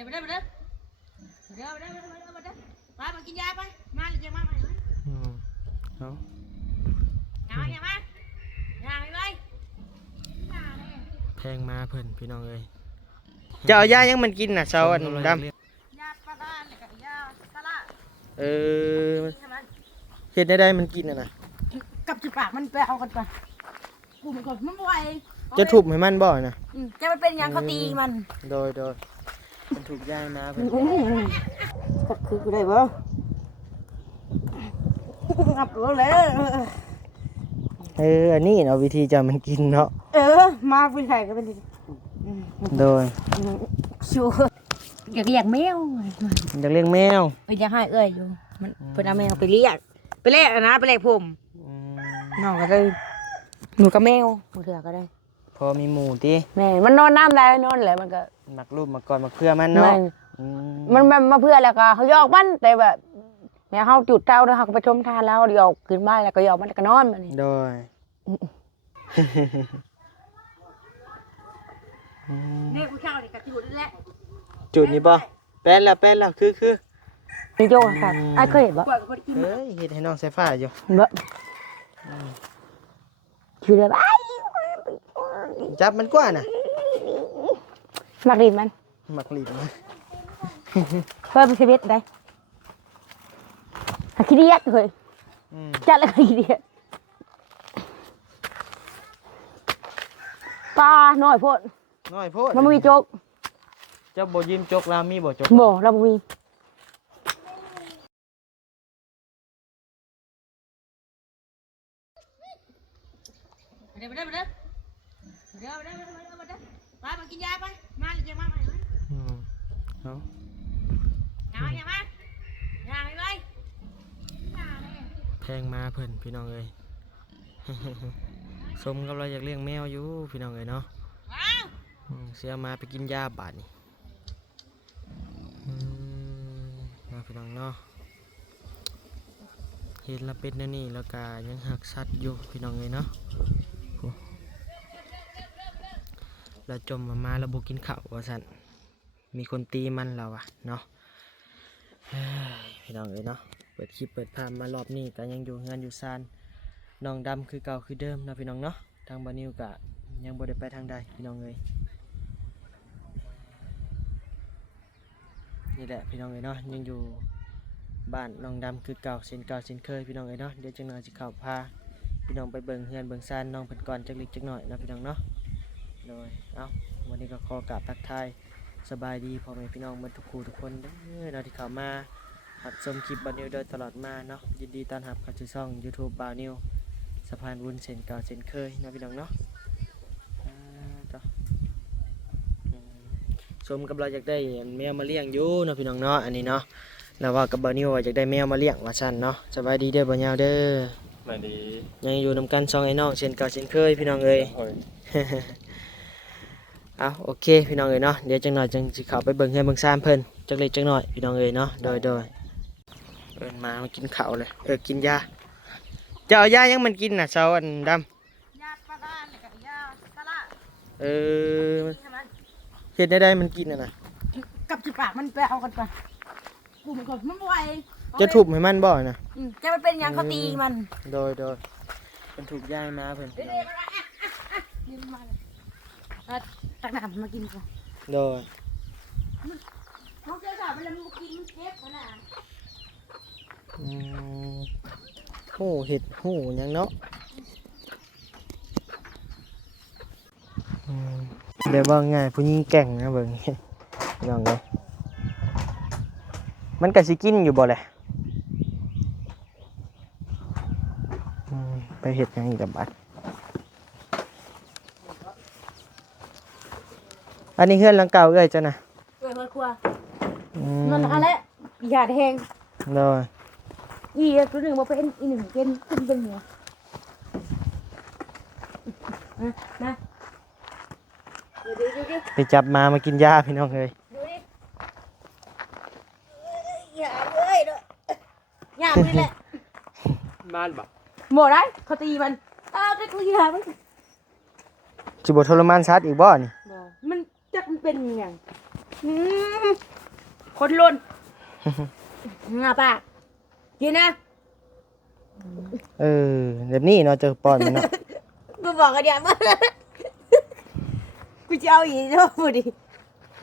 ดี๋ยวไปเด้อไปเด้อเดี๋ยวไปเด้อไปเด้อไปมากินยาไปมาเลยจะมาไหมเอาเอาอย่ามาอย่าไปเลยแพงมาเพิ่นพี่น้องเอ้ยจะเอายายังมันกินน่ะเช้าอันดำยาปลาด้านกับยาตะละเฮ็ดได้มันกินน่ะกับจุปากมันไปเอากันก่อนกูมันก่อนมันไหวจะทุบให้มันบ่น่ะจะมันเป็นยังเขาตีมันโดยมันถูกย่างนะเพิ่นก็คือกูได้บ่งับตัวเลยอันนี้เนาะวิธีจะมันกินเนาะมาเป็นไข่ก็เป็นโดยชัวอยากเลี้ยงแมวอยากเลี้ยงแมวอยากให้อยู่มันเพิ่นเอาแมวไปเลี้ยงนะไปเลี้ยงผมน้องก็ได้หนูกับแมวมือเถื่อก็ได้พอมีหมูติแม่มันนอนน้ำได้นอนแหละมันก็หมักรูปมาก่อนมาเพื่อมันเนาะมันมาเพื่อแล้วก็เขายอกมันแต่แบบแม่เฮาจุดเตาเด้อเฮาก็ไปชมทานแล้วเดี๋ยวขึ้นบ้านแล้วก็ยอกมันก็นอนมันนี่โดยนี่ผู้เช่านี่ก็จุดนั่นแหละจุดนี่บ่แป้นแล้วคือนี่โยกค่ะไอ้เคยเห็นบ่เฮ็ดให้น้องสายฟ้าอยู่บ่คือแบบจับมันกว่าน่ะมักลิ้นมันเพิ่มชีวิตได้ขี้เดียดเลยจัดแล้วขี้เดียดปลาหน่อยโพดมันมีโจกเจ้าบ่ยิ้มโจกแล้วมีบ่โจกบ่เราบ่มีเดี๋ยวไปเด้อไปมากินยาไปมาเลยจะมาไหมเอาอย่ามาอย่าไปเลยแพงมาเพิ่นพี่น้องเอ้ยสมกับเราอยากเลี้ยงแมวอยู่พี่น้องเอ้ยเนาะเสียมาไปกินยาบาดนี่มาพี่น้องเนาะเห็นแล้วเป็นนี่แล้วก็ยังหักสัตว์อยู่พี่น้องเอ้ยเนาะเราจมมาแล้วบุกินข้าวว่าสันมีคนตีมันเราอะเนาะพี่น้องเอ้ยเนาะเปิดคลิปเปิดภาพมารอบนี้ก็ยังอยู่งานอยู่ซานน้องดำคือเก่าคือเดิมนะพี่น้องเนาะทางบานิวกะยังบ่ได้ไปทางใดพี่น้องเอ้ยนี่แหละพี่น้องเอ้ยเนาะยังอยู่บ้านน้องดำคือเก่าเช่นเคยพี่น้องเอ้ยเนาะเดี๋ยวจังหน่อยจะเข้าพาพี่น้องไปเบิ่งเฮือนเบิ่งซานน้องเพิ่นก่อนจักเล็กจักหน่อยนะพี่น้องเนาะโดยวันนี้ก็ขอกราบทักทายสบายดีพ่อแม่พี่น้องเมื่อทุกคู่ทุกคนเด้อเราที่เข้ามาหับชมคลิปบาวนิวโดยตลอดมาเนาะยินดีต้อนรับเข้าสู่ช่อง YouTube บาวนิวสะพานบุญเช่นเก่าเช่นเคยนะพี่น้องเนาะชมกับเราอยากได้แมวมาเลี้ยงอยู่เนาะพี่น้องเนาะอันนี้เนาะแล้วว่ากับบาวนิวอยากได้แมวมาเลี้ยงว่าซั่นเนาะสบายดีเด้อบ่ยาวเด้อสบายดียังอยู่นำกัน2ไอ้น้องเช่นเก่าเช่นเคยพี่น้องเอ้ยโอเคพี่น้องเอ้ยเนาะเดี๋ยวจังหน่อยจังสิเข้าไปเบิ่งให้เบิ่งซ่านเพิ่นจักเล็กจักน้อยพี่น้องเอ้ยเนาะโดยเอิ้นมากินข้าวเลยกินยาจะเอายายังมันกินน่ะเช้าอันดำยาปลาด้านกับยาตะละเฮ็ดได้มันกินน่ะกับจุปากมันไปเอากันก่อนกูมันก่อนมันไหวจะทุบให้มันบ่น่ะจะมันเป็นยังเขาตีมันโดยมันถูกย่างมาเพิ่นตักน้ำมากินก่อนโดยน้องเจ้าสาวมันเลยมันกินมันเก็บขนาดเห็ดหูยังเนาะเดี๋ยวว่าง่ายผู้หญิงแก่งนะเบิ่งอย่างเลยมันก็สิกินอยู่บ่แหละไปเห็ดยังอีกกับบัดอันนี้เฮือนหลังเก่าเอ้ยจ้ะนะเพื่อนครัวมันอะไรหยาดแห้งเลยตัวหนึ่งมาเป็นอีหนึ่งเป็นหัวนะไปจับมากินยาพี่น้องเลยหยาดเลยด้วยหยาดนี่แหละบ้านบ่หมดได้เขาตีมันก็คือหยาดมันจิบทรมานชัดอีกบ่นี่มันจักมันเป็นยัง อืมคนล้นงาปากกินนะ แบบนี้เนาะเจอป้อนมันเนาะ กูบอกกันเดี๋ยวมึงกูจะเอาอีกแล้วพอดี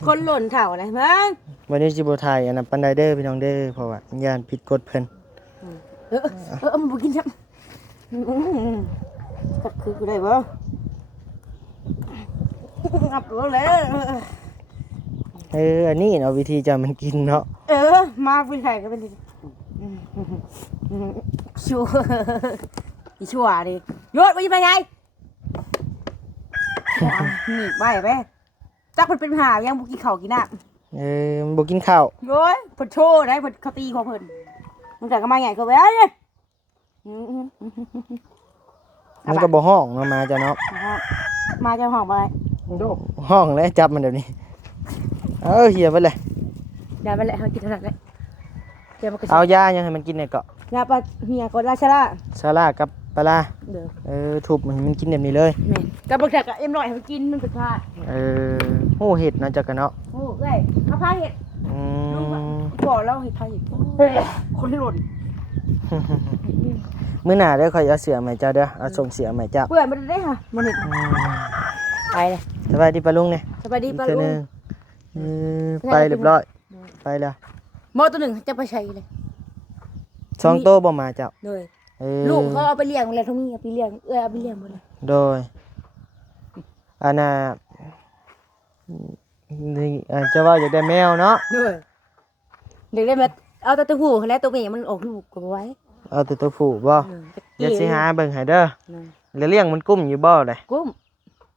คนหล่นเข่าอะไรมั้ง วันนี้สิบ่ถ่ายอันนั้นปานใดเด้อพี่น้องเด้อเพราะว่าญาณผิดกฎเพิ่น มึงกินจับกัดคือกูได้บ่งับตัวเลย อันนี้เนาะวิธีจะมันกินเนาะ มาเป็นใครก็เป็นชัวชัวดิยศไปยังไงหนีไปไปจักมันเป็นหายังบุกินข้าวกินน้ำ มันบ่กินข้าว โอ้ยเพิ่นโชว์ได้เพิ่นเขาตีของเพิ่นมันก็มาใหญ่ก็ไปเอ้ย มันก็บ่ห้องเนาะมาจ้ะเนาะ มาจะห้องไป ห้องแล้วจับมันเดี๋ยวนี้เหี่ยไปเลย ได้ไปแล้วเฮากินเท่านั้นแหละเดี๋ยวมันก็ เอายายังให้มันกินเนี่ยเกาะ ยาปลาเมียก็ราชาละ ซาลากับปลาร้า เด้อ ทุบมันกินแบบนี้เลย แม่นกับบักแทกก็เอ็มร้อยให้มันกินมันเป็นพลาด โอ้เห็ดเนาะจักกันเนาะ โอ้เอ้ยข้าพาเห็ด อืม บอกแล้วเห็ดพาเห็ดคนหล่น มื้อหน้าเด้อข่อยเอาเสือมาให้เจ้าเด้อเอาส่งเสือมาให้เจ้า เปื่อยมันได้ค่ะมันเห็ดไปเลย สบายดีปะลุงเนี่ย สบายดีป้า เทื่อ ลุ นึ ง งไปเรียบร้อยไปแล้ว หมอตัวหนึ่งจะไปใช้เลย 2โตบ่มาเจ้า เลยลูกเขาเอาไปเลี้ยงเลยทั้งนี้เอาไปเลี้ยงเอาไปเลี้ยงหมดเลย โดยอันน่ะนี่จะว่าอยากได้แมวเนาะ เลยเด็กได้แบบเอาแต่ตัวผู้แล้วตัวเมียมันออกลูกก็ไว้ เอาแต่ตัวผู้บ่เดี๋ยวสิหาเบิ่งให้เด้อแล้วเลี้ยงมันกุ้มอยู่บ่เลย กุ้ม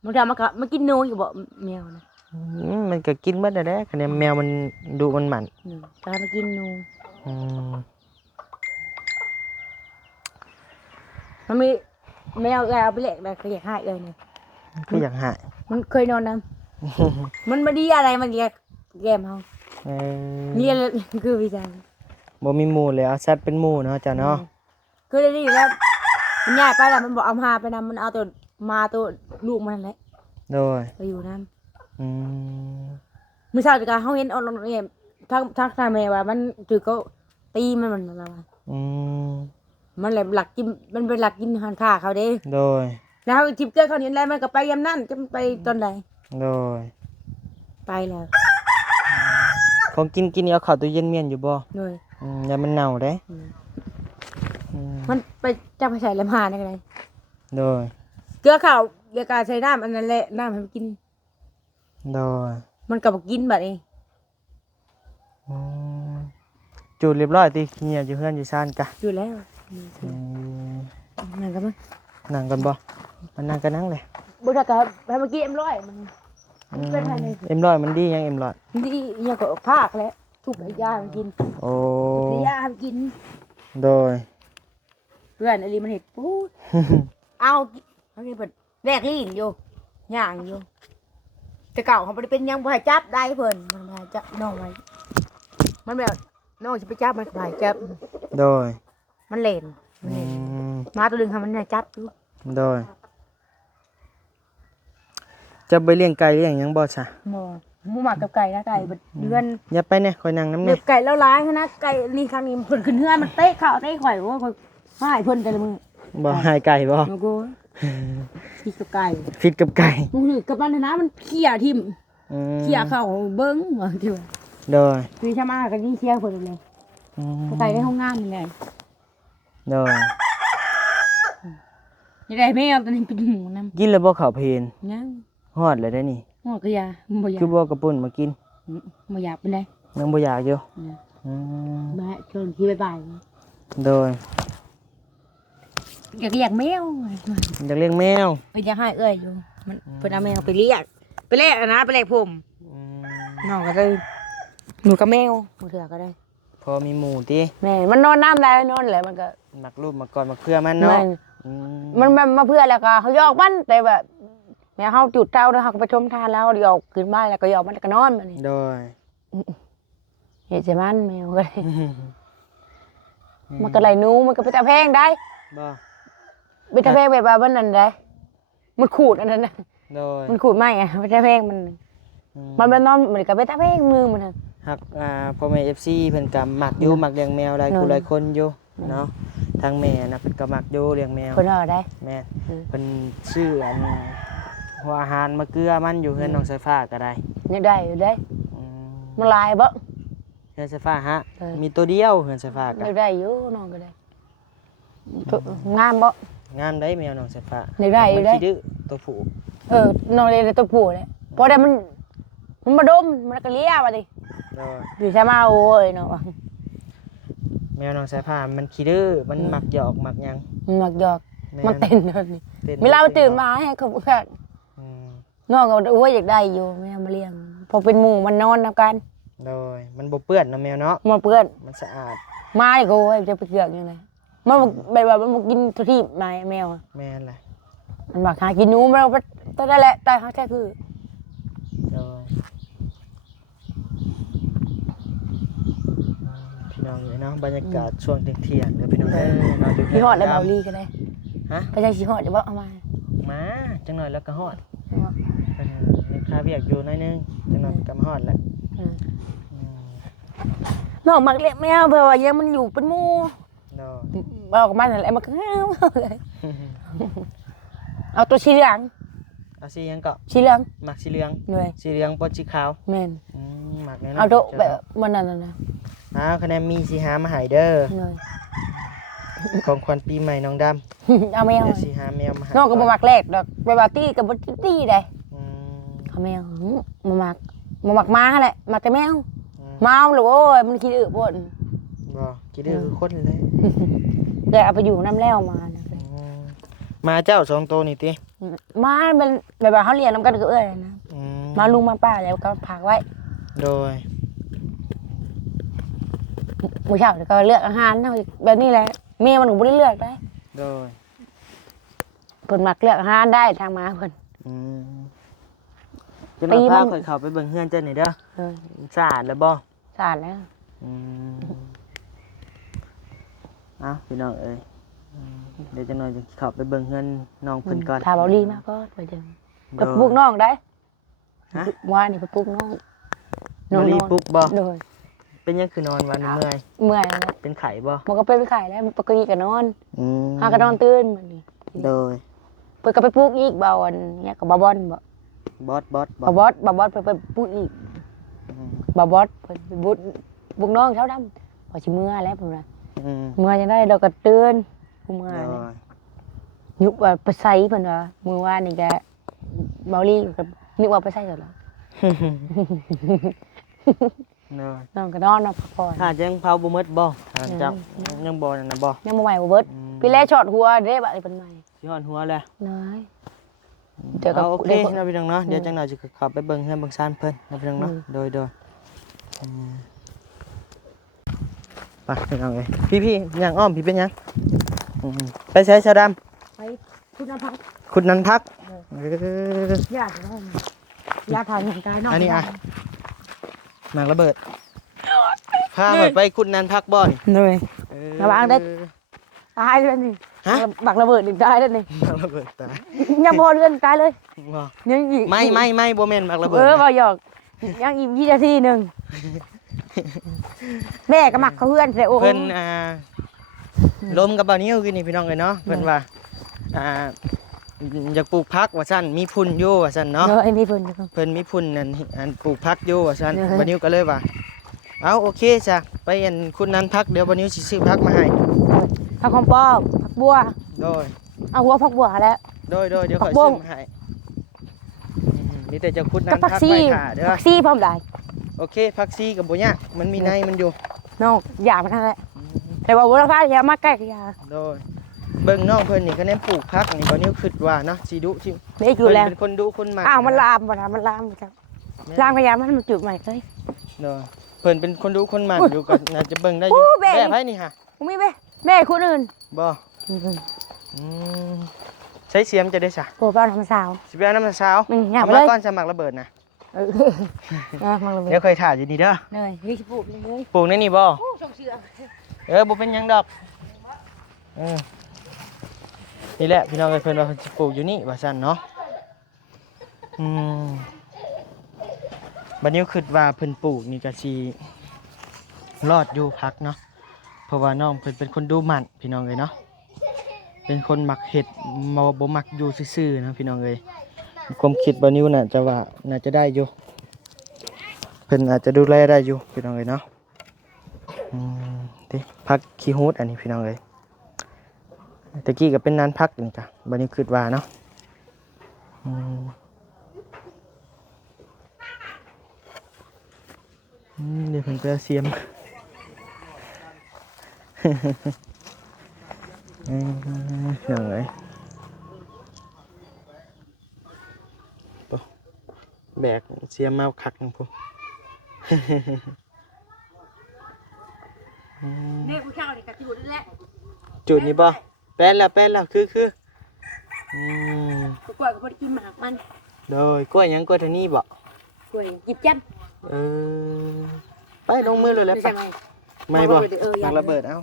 มันทำมากินนูอยู่บ่แมวนะ มันก็กินเบิดนั่นแหละคะแนนแมวมันดุมันหมัน ตามากินนู อืม มันมีแมวเอาไปเลี้ยงได้ก็อยากให้เนี่ย ก็อยากหาย มันเคยนอนน้ำมันมาดีอะไรมันแกมเฮาเรียนคือวิจารณ์ บ่มีหมู่เลยเอาสัตว์เป็นหมู่เนาะจ้ะเนาะ คือได้ดีแล้วมันง่ายไปแล้วมันบอกเอามาไปนำมันเอาตัวมาตัวลูกมันแหละ โดย ไปอยู่น้ อืม ำมื้อเช้าจะเขาเห็นเอาเนี่ยทั้งแม่ว่ามันถือเขาตีมันอะไร อืม มันเลยหลักกินมันเป็นหลักกินอาหารค่าเขาเด้ โดย แล้วจิบเจอเขาเห็นอะไรมันก็ไปยามนั่นจะไปตอนไหน โดย ไปแล้ว ของกินเอาเข้าตู้เย็นเมียนอยู่บ่ เลย อย่ามันเน่าเด้ มันไปจับไปใส่ลำหาในอะไร โดย เกลือข้าวเกลือการใช้น้ำอันนั้นแหละน้ำให้มันกิน โดย มันกับกินแบบนี้ อืมจูดเรียบร้อยติเงียบอยู่เฮือนอยู่ซ่านกะ อยู่แล้ว นั่นก็มัน นั่งกันบ่มันนั่งกันนั่งเลย บุตรกับให้เมื่อกี้M100มันเป็นอะไร เอ็มร้อยมันดียังเอ็มร้อย ที่ยังก็ภาคแล้วทุกยามันกิน โอ้ ยามันกิน โดย เพื่อนอะไรมันเห็ดปูดเอาเขาเปิดแรกลิ้นอยู่ย่างอยู่แต่เก่าเขาไม่ได้เป็นยังบ่ให้จับได้เพิ่นมันบ่ให้จับน้องไว้มันแบบน้องจะไปจับมันก็บ่ให้จับ โดย มันเล่นมาตัวนึงทำมันให้จับอยู่ โดยจะไปเลี้ยงไก่เลี้ยงหยังบ่ซะ หมูหมักกับไก่นะไก่เดือน อย่าไปเนี่ยคอยนั่งน้ำ เด็ เนี่ย กไก่แล้วร้ายนะไก่นี่ครั้งนี้เพิ่นขึ้นเฮือนมันเตะเข่าเตะข่อยว่าข่อยหายเพิ่นแต่ละมือ บ่หายไก่บ่ โอ้โหพี่กับไก่ ฟิตกับไก่ มึงนี่กับมันนะมันเขี่ยทิ่มเขี่ยเข่าเบิ้งว่าที่ว่า โดย มีชะมากันนี่เขี่ยเพิ่นเลยไก่ในห้องงานนี่แหละ โดย นี่ได้แม่ตอนนี้เป็นหมูนำ กินแล้วบ่ข้าวเพลน ยัง ฮอดเลยได้นี่ หม้อก็ยาบ่อยาก คือบ่กระปุ่นมากิน บ่อยากเป็นได ยังบ่อยากอยู่ นะ อืม มาชวนพี่บ๊าย โดย อยากแมว อยากเลี้ยงแมว อยากให้เอ้ยอยู่มันเพิ่นเอาแมวไปเลี้ยงนะไปแลกผมน้องก็เลยหนูกับแมวมือเถื่อก็ได้ พอมีหมูติ แม่มันนอนน้ำได้นอนแหละมันก็ หมักรูปมาก่อนมาเพื่อมันเนาะ มันมาเพื่อแล้วก็เขาหยอกมันแต่แบบแม่เขาจุดเตาแล้วเขาก็ไปชมทานแล้วหยอกขึ้นบ้านแล้วก็หยอกมันแล้วก็นอนมันนี่ โดย เห็นใช่มันแมวก็เลยมันก็ไหลนูมันก็ไปตะแพงได้ บ่ ไปตะแพงแบบว่ามันนั่นได้มันขูดอันนั้นนะ โดย มันขูดไม่อะไปตะแพงมัน มันเป็นนอนมันก็ไปตะเพงมือมันน่ะ ฮักพ่อแม่ FC เพิ่นก็มักอยู่มักเลี้ยงแมวหลายผู้หลายคนอยู่เนาะทางแม่น่ะเพิ่นก็มักอยู่เลี้ยงแมว เพิ่นเอาได้ แม่เพิ่นชื่ออันหัวอาหารมะเกลือมันอยู่เฮือนน้องสายฟ้าก็ได้ ยังได้อยู่ได้ อืม มันลายบ่ เฮือนสายฟ้าฮะ เออ มีตัวเดียวเฮือนสายฟ้าก็ ยังได้อยู่น้องก็ได้งามบ่ งามได้แมวน้องสายฟ้า ยังได้อยู่ได้ มันขี้ดื้อตัวผู้ น้องเลยตัวผู้เลยพอได้มันมาดมมันก็เลียมาดิ เนาะ อยู่ใช่มาโอ้ยเนาะ แมวน้องสายฟ้ามันขี้ดื้อมันมักหยอกมักหยัง มันมักหยอก แม่ มันเต้นเลยนี่ ต้น เวลามันตื่นมาให้เขาเพื่อน อืม น้องก็โอ้ยอยากได้อยู่แม่มาเลี้ยงพอเป็นหมู่มันนอนนำกัน โดยมันบ่เปื้อนเนาะแมวเนาะ มาเพื่อน มันสะอาด มาอีกโอ้ยจะไปเกือกยังไงมันแบบว่ามันกินทุกที่มาแมว แม่นแหละ มันบอกหากินหนูมันเอาไปตอนนั้นแหละแต่เขาแค่คือ โดยพี่น้องเนาะบรรยากาศช่วงเที่ยงๆเด้อพี่น้องเนาะ พี่หอดได้เบาลีก็ได้ ฮะ ไปใช้ชีหอดจะบอกเอามา มาจังหน่อยแล้วก็ฮอดเป็นยังคาเวียกอยู่หน้อยนึงจังหน่อยก็มาฮอดแล้ว อืม อืม น้องมักเลี้ยงแมวเผื่อว่ายังมันอยู่เป็นหมู่ โดย บอกกับมันอะไรมันก็เงาเลยเอาตัวสีเหลือง เอาสีหยังก็ สีเหลือง หมักสีเหลือง หน่วย สีเหลืองปนสีขาว แม่น หมักแน่นอน เอาตัวแบบมันนั่นนะ คะแนนมีสีหามาใหายเด้อ หน่วย ของขวัญปีใหม่น้องดำ เอาแมว เดี๋ยวสีหาแมวมาใหาย น้องก็บ่มักแรกดอกไปบาตี้กับบ่ตี้ได้ อืม เอาแมวมามักม้าแหละมักแต่แมว อืม เมาหรือโอ้ยมันคิดอึบ่น บ่คิดดื้อคือคนเลย เดี๋ยวเอาไปอยู่น้ำแล้วมานะ อืมมาเจ้าสองตัวนี่ติ มาเป็นแบบว่าเขาเรียนน้ำกันก็เอ้ยนะ อืม มาลุงมาป้าแล้วก็พากไว้ โดย มื้อเช้าก็เลือกอาหารเฮาแบบนี้แหละแม่มันก็บ่ได้เลือกได้ โดย เพิ่นมักเลือกอาหารได้ทางมาเพิ่น อืมจะมาพาข่อยเข้าไปเบิ่งเฮือนเจ้านี่เด้อ เออ สะอาดแล้วบ่ สานแล้ว อืมเอาพี่น้องเอ้ยเดี๋ยวจะหน่อยจะเข้าไปเบิ่งเฮือนน้องเพิ่นก่อน ถ้าเบาลีมาก็ไปจัง โด ไป ย ปลูกน้องได้ ฮะ ว่านี่ไปปลูกน้อง บ่รีปลุกบ่ โดย เป็นยังคือนอนวันนี้เมื่อย เมื่อยแล้ว เป็นไข้บ่ มันก็เป็นไปขายแล้วมันปกติก็นอน อืม หาก็นอนตื่นมันนี่ โดย เพิ่นก็ไปปลูกอีกเบาอันเนี้ยก็บ่บอนบ่ บอส บ่บอสเพิ่นไปปลูกอีก อืม บ่บอสเพิ่นไปบุกน้องเช้าดำพอสิเมื่อแล้วเพิ่นว่า อืม เมื่อจังได้เราก็ตื่นผู้เมื่อ โด เนี่ย ย ยุบว่าไปใส่เพิ่นว่ามื้อวานนี่ก็เบาลีก็นึกว่าไปใส่แล้วล่ะ โดย น้องก็นอนเนาะพักผ่อน ถ้ายังเผาบ่หมดบ่ทางเจ้ายังบ่นั่นน่ะบ่ ยังบ่ใหม่บ่เบิด อืม พี่แลช็อตหัวเด้บัดนี้เพิ่นใหม่ สิฮอดหัวแล้ว น้อยเดี๋ยวก็ เอาโอเค เดี๋ยวก็ เนาะพี่น้องเนาะเดี๋ยวจังหน่อยสิเข้าไปเบิ่งเฮือนเบิ่งซ่านเพิ่นเนาะพี่น้องเนาะ อืม โดยอืมไปพี่น้องเอ้ยพี่ย่างอ้อมพี่เป็นหยังอืมไปใช้ชาดำ ไปคุณน้ำพัก คุณนันพัก ญาติน้องญาติทางกายน้อง อันนี้อ่ะหมากระเบิดพาข่อยไปคุณนันพักบ่อน เหนื่อย ระวังเด้อ ตายเลยนี่ ฮะ บักระเบิดอีกตายแล้วนี่ หมากระเบิดตาย ยังบ่เลื่อนตายเลย บ่ ยังอีก ไม่บ่แม่นหมากระเบิด บ่หยอกยังอีก20 นาทีหนึงแม่ก็มักเขาเพื่อนแต่โอ้ เพิ่นลมกับบ่าวนิ้วคือนี่พี่น้องเอ้ยเนาะเพิ่นว่าอยากปลูกผักว่าซั่นมีพุ่นอยู่ว่าซั่นเนาะ เนาะไอ้มีเพิ่น เพิ่นมีพุ่นนั่นอันปลูกผักอยู่ว่าซั่น เออ บ่าวนิ้วก็เลยว่าเอาโอเคจ้ะไปอันคุณนันพักเดี๋ยวบ่าวนิ้วสิซื้อผักมาให้ ผักหอมป้อมผักบัว โดย เอาหัวผักบัวแล้ว เดี๋ยว ผั ข่ ก อย บุ้ ซื้อง มาให้มีแต่จะคุณนั กับ น ผัก พัก ซี่ ไว้ค่ะเด้อ ผักซี่พร้อมได้ โอเคผักซีกับบ่ยากมันมีในมันอยู่ น้องอยากมาทางนั้นแต่ว่าบ่ต้องพาอย่ามาใกล้ก็อย่า โดยเบิ่งน้องเพิ่นนี่คะแนนปลูกผักนี่บ่นิ้วคิดว่าเนาะสิดุสิ ไม่อยู่แล้ว เป็นคนดุคนหมัก อ้าวมันลามบ่ล่ะมันลามบ่จังลามพยายามมันจุดใหม่เลย เนาะเพิ่นเป็นคนดุคนหมักอยู่ก็น่าจะเบิ่งได้อ อู้ ยู่ แบ่ง แม่ไผนี่ฮะ บ่มีเว้ยแม่คนอื่น บ่อืมใช้เสียมจะได้ซะ โอ้เป้าทำสาว สิไปเอาน้ำมันสาว อยาก เอา เล มาย ก่อนสมัครระเบิดนะ เออมาเลย เดี๋ยวค่อยถ่ายอยู่นี่เด้อ เลยนี่สิปลูกเลย ปลูกในนี่บ่ โอ้ชมเสือ บ่เป็นหยังดอกนี่แหละพี่น้องเอ้ยเพิ่นว่าเพิ่นสิปลูกอยู่นี่ว่าซั่นเนาะอืม บัดนี้คิดว่าเพิ่นปลูกนี่ก็สิรอดอยู่พักเนาะเพราะว่าน้องเพิ่นเป็นคนดูมันพี่น้องเอ้ยเนาะเป็นคนมักเฮ็ดบ่มักอยู่ซื่อๆนะพี่น้องเอ้ยความคิดบ่นิ้วน่ะจะว่าน่าจะได้อยู่เพิ่นอาจจะดูแลได้อยู่พี่น้องเอ้ยเนาะติพักขี้ฮูดอันนี้พี่น้องเอ้ยตะกี้ก็เป็นนานพักนี่จ้ะบัดนี้คิดว่าเนาะเดี๋ยวเพิ่นไปเอาเสียมอย่างไรแบกเสียมมาคักนึงพุ่น เนี่ยผู้เช่านี่ก็สิอยู่นั่นแหละ จุดนี้บ่แป้นแล้วคือผู้กล้วยก็บ่ได้กินหมากมัน โดยกล้วยหยังกล้วยทางนี้บ่ กล้วยหยิบจัน ไปลงมือเลยแล้วไปไม่บ่ทางระเบิดเอ้า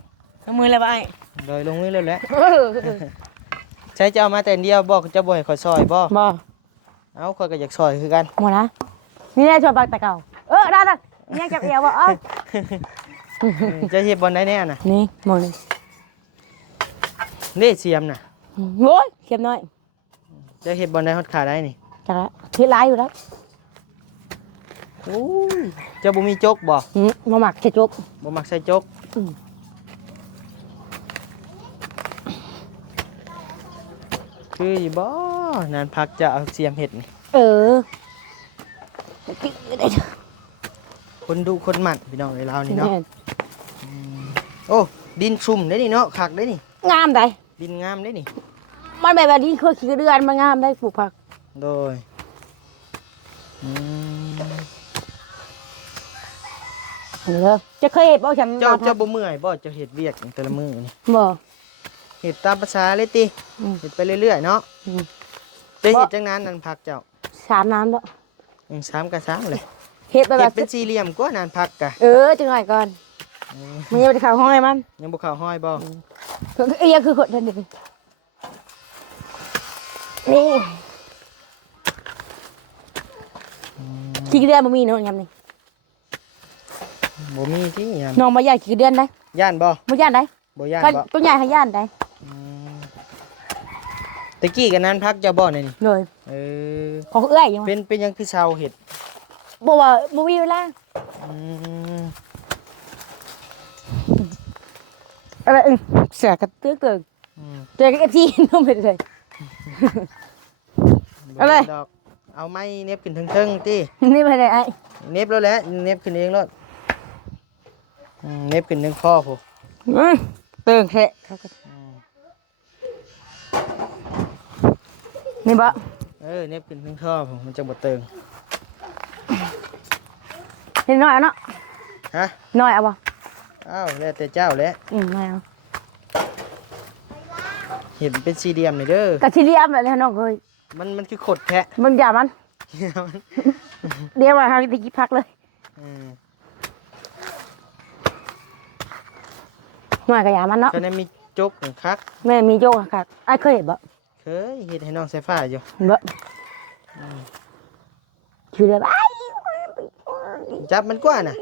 ลงมือแล้วบ่ไอ้ โดยลงมือเลยแล้วใช้จะเอามาแต่เดียวบ่จะบ่ให้ข่อยซอยบ่ บ่ เอ้าข่อยก็อยากซอยคือกัน หมดนะนี่แหละชอบบักตะเก่าได้นี่จับเอวบ่จะเฮ็ดบ่ได้แน่น่ะ นี่หมดเลย นี่เสียมน่ะ โอ้ยเข็มน้อย จะเฮ็ดบ่ได้ฮอดขาได้นี่ จักละที่ร้ายอยู่แล้ว โอ้ยเจ้าบ่มีจกบ่ มาหมักใส่จก บ่มักใส่จกคืออยู่บ่นานพักจะเอาเสียมเฮ็ดนี่คนดูคนหมัดพี่น้องเอ้ยลาวนี่เนาะโอ้ดินชุ่มได้นี่เนาะคักได้นี่ งามได้ ดินงามได้นี่ มันแบบนี้คือขี้เดือนมันงามได้ปลูกผัก โดยจะเคยเห็นบ่ฉัน เจ้าบ่เมื่อยบ่เจ้าเฮ็ดเวียกแต่ละมื้อนี่ บ่ เฮ็ดตามภาษาเลยติเฮ็ดไปเรื่อยๆเนาะจะเฮ็ดจังนั้นนั่นพักเจ้า 3 น้ำบ่ 3กับ3เลย เฮ็ดแบบ เฮ็ดเป็นสี่เหลี่ยมกว่านานพักกะ จังหน่อยก่อนมันยังบ่ได้เข้าห้องให้มัน ยังบ่เข้าห้อยบ่ คือคนนั่นนี่ขี้เดือนบ่มีเนาะยามนี้ บ่มีที่ยาม น้องบ่ย่านขี้เดือนได้ ย่านบ่ บ่ย่านได้ บ่ย่าน ก็ บ่ ตัวใหญ่ให้ย่านได้ ตะกี้กันนั้นพักจะบ่นี่นี่ เลยของเอื้อยยัง เป็นหยังคือชาวเฮ็ด บ่ว่าบ่มีเวลาอะไรเสือกระตึกตึกเจอกับ FC น้องเป็นไดอะไร ดอกเอาไม้เน็บขึ้นเทิงๆติ นี่เป็นไดไอ้ เน็บแล้วแหละเน็บขึ้นเองแล้วเน็บขึ้นเทิงคอพุ เติงแค่นี่บ่ เน็บขึ้นเทิงคอพุมันจะบ่เติง เห็นน้อยเอาเนาะ ฮะ น้อยเอาบ่ อ้าวแล้วแต่เจ้าแหละ น้อยเอา เห็นเป็นสี่เหลี่ยมนี่เด้อก ะสิเรียมแล้วน้องเอ้ย มันคือขดแทะ มันอย่ามันเดี๋ยวว่าหาตะกี้พักเลยน้อยก็อย่ามันเนาะ ก็นั้นมีจกคัก แม่มีโยกค่ะไอ้เคยเห็นบ่ เคยเฮ็ดให้น้องสายฟ้าอยู่ บ่ชื่ออะไรบ้า จับมันกว่าน่ะ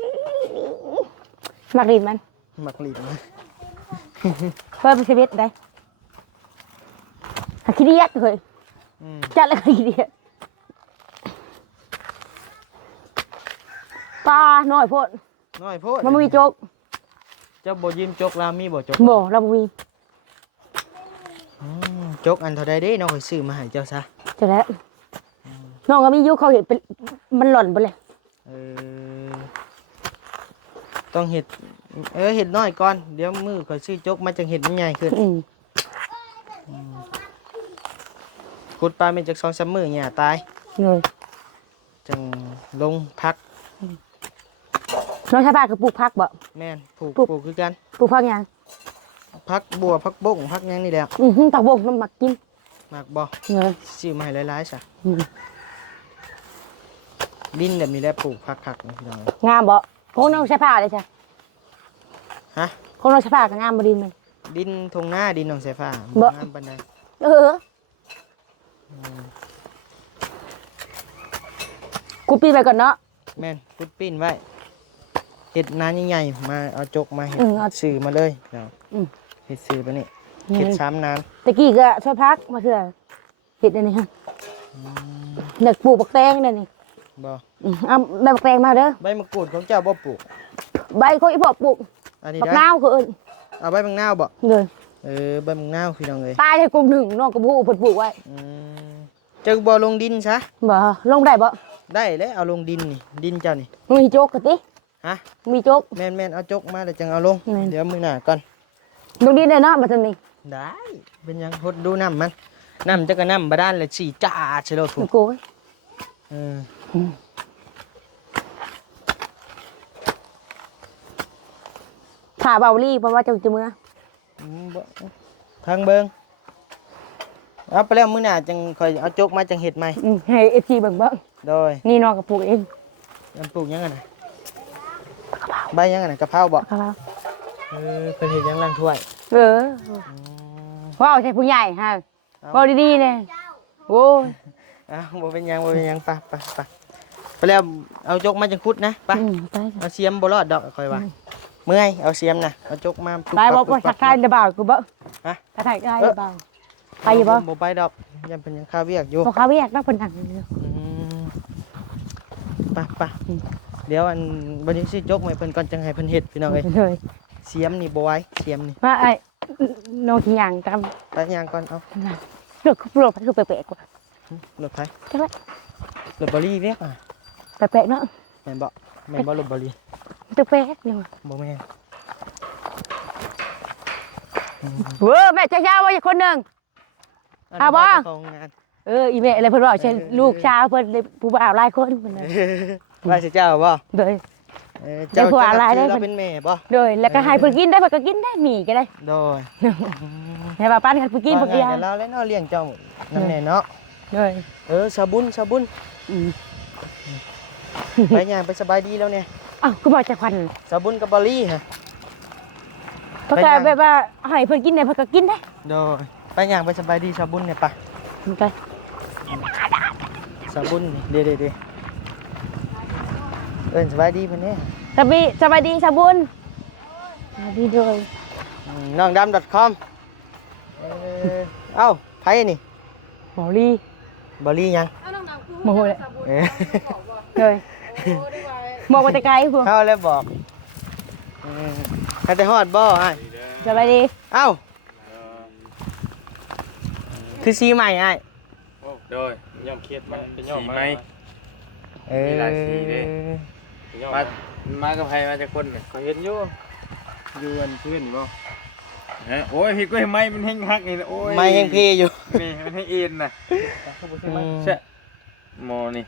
มักดินมัน มักหลีบนะ เพิ่มชีวิตได้หาขี้เดียดเคยจัดเลยขี้เดียดปลาน้อยโพด น้อยโพด มันมีโจก เจ้าบ่ยืมจกลามีบ่จก บ่เราบ่มี จกอันเท่าใดเด้น้องข่อยซื้อมาให้เจ้าซะ จะแล้วน้องก็มีอยู่เขาเห็นเป็นมันหล่อนไปเลย ต้องเฮ็ดเฮ็ดน้อยก่อนเดี๋ยวมื้อข่อยซื้อจกมาจังเฮ็ดมันใหญ่ขึ้นขุดปลาเป็นจัก 2-3 มื้อหญ้าตาย เลย จังลงพัก น้องชาวบ้านก็ปลูกผักบ่ แม่นปลูกคือกัน ปลูกผักหยัง พักบัวพักบงพักหยังนี่แหละ ผักบงน้ำหมักกิน มากบ่ เลย ซื้อมาให้หลายๆซะดินแบบนี้แหละปลูกพักๆนะพี่น้อง งามบ่ของน้องชาวบ้านเลยจ้ะ ฮะ ของน้องชาวบ้านก็งามบ่ดีมัน ดินทงหน้าดินหนองสายฟ้า บ่ งามปานใด กูปีไปก่อนเนาะ แม่นพุดปิ้นไว้เฮ็ดน้าใหญ่ๆมาเอาจกมาเฮ็ด เอา สื่อมาเลยเนาะ อืม เฮ็ดสื่อไปนี่เฮ็ดซ้ำนาน ตะกี้ก็ช่วยพักมาเถอะเห็ดอันนี้ฮะเด็กปลูกบักแตงนี่นี่ บ่ เอาใบบักแตงมาเด้อ ใบมะกรูดของเจ้าบ่ปลูก ใบเขาอีพอปลูก อันนี้ บัก ได้ นาวเขาเอิ้น เอาใบมะนาวบ่ เลย ใบมะนาวพี่น้องเอ้ย ตายให้กลุ่มหนึ่งน้องกระบูเพิ่นปลูกไว้ เจ้าบ่ลงดินซะ บ่ลงได้บ่ ได้เลยเอาลงดินนี่ดินเจ้านี่ มีโจกกะติ ฮะ มีโจก แม่นเอาจกมาแล้วจังเอาลง แม่น เดี๋ยวมื้อหน้าก่อน ลงดินได้เนาะบัดนี้ ได้เป็นหยังหดดูน้ำมันน้ำจะก็น้ำบาดาลเลยสีจ้าใช่แล้วถูก โอ้ย ถ่าเบาลี่เพราะว่าเจ้าจะมือ บ่ทางเบิงเอาไปแล้วมื้อหน้าจังคอยเอาจกมาจังเห็ดใหม่ ให้เอทีเบิ่งเบิ่ง โดย นี่น้องก็ปลูกเอง มันปลูกหยังไงนะใบหยังไงนะกะเพราบ่ ครับ เป็นเห็ดหยังล่างถ้วย ว้าวใช่ผู้ใหญ่ฮะว้าวดีๆเลยโอ้ย บ่เป็นหยังไปไปแล้วเอาจกมาจังคุดนะไป ไป เอาเสียมบ่รอดดอกคอยว่าเมื่อยเอาเสียมนะเอาจกมาปุ๊ ไปบ่ ปั๊ ทักทายได้บ่าวกูบ่ ฮะ ทักทายได้บ่าวไปอยู่บ่ บ่ไปดอกยังเป็นหยังข้าวเวียกอยู่ บ่เขาเรียกนักเพิ่นนั่งอยู่ ไปเดี๋ยวอันวันนี้สิจกไว้เพิ่นก่อนจังให้เพิ่นเฮ็ดพี่น้องเอ้ย เลย เสียมนี่บ่ไหวเสียมนี่ ว่าไอ้น้องที่ย่างตาม ไปย่างก่อนเอา เลือกคือคือแปลกๆกว่าร ถไผ จังได๋ รถบรีเรียกอ่ะ แปลกๆเนาะ แม่นบ่รถบรี จะแปลกอยู่ บ่แม่น เว้อแม่จะยาวไว้คนนึง เอาบ่ เจ้ของงาน อีแม่อะไรเพิ่นว่าใช่ลูกชาวเพิ่นได้ผู้บ่าวหลายคนเพิ่นน่ะ ว่าสิเจ้าบ่ โดย เจ้า ได้ผัว จะ หลาย นับถือ ได้ เราเป็นแม่บ่ โดยแล้วก็ให้เพิ่นกินได้เพิ่นก็กินได้หมีก็ได้ โดย ให้ว่าปานกันเพิ่นกินเพิ่นก็ ว่ ยา งานกับเราแล้วเนาะเลี้ยงเจ้านั่นแน่เนาะ โดย สาบุญ อืม ไปย่างไปสบายดีแล้วเนี่ย อ้าวคือบ่จะควัน สาบุญกับบรีฮะ เพราะก็แบบว่าให้เพิ่นกินได้เพิ่นก็กินได้ โดยไปย่างไปสบายดีสาบุญเนี่ยปะ มันก็ สาบุญนี่เด้สบายดีเพิ่นเนี่ย สบายดีสาบุญสบายดีโดย น้องดำ .com เอ้าไผนี่ หมอลี่ บรียัง โมโหเลยเลยบอกว่าแต่ไกลพวก เข้าแล้วบอกให้แต่ฮอดบ่อ้าย สบายดี เอ้าคือสีใหม่อ้าย โอ้โดยย่อมเครียดมันเป็นย่อมไหม มี หลายสีเด้ มากับใครมาจากคนเนี่ยเขาเห็นอยู่อยู่อันเพื่อนบ่ฮะโอ้ยพี่ก็เห็นไม้มันแห้งฮักนี่นะโอ้ย ไม่ยังพี่อยู่ นี่มันให้เอ็นนะใช่โมนี่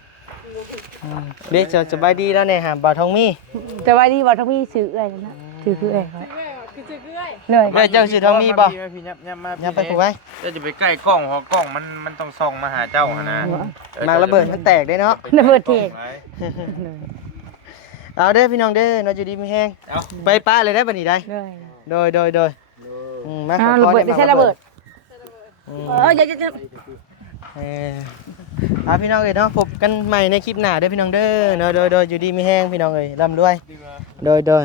เด็กสบายดีแล้วเนี่ยฮะบ่าวทองมี สบายดีบอกทั้งมีซื้ออะไรนะซื้ออะไรเลย แม่เจ้าชื่อทองมีบ่ พี่ยับมา อย่าไปผูกไว้ เจ้าจะไปใกล้กล้องหอกล้องมันต้องส่องมาหาเจ้าหั่นนะ มากระเบิดมันแตกได้เนาะ ระเบิดเทก เอาเด้อพี่น้องเด้อเราจะดีไม่แห้งไปป้าเลยได้บัดนี้ได้ เลย โดยมาขอ ระ พร เบิดไม่ใช่ระเบิดอย่า พี่น้องเอ้ยเนาะพบกันใหม่ในคลิปหน้าเด้อพี่น้องเด้อโดยอยู่ดีไม่แห้งพี่น้องเอ้ยร่ำรวยโดย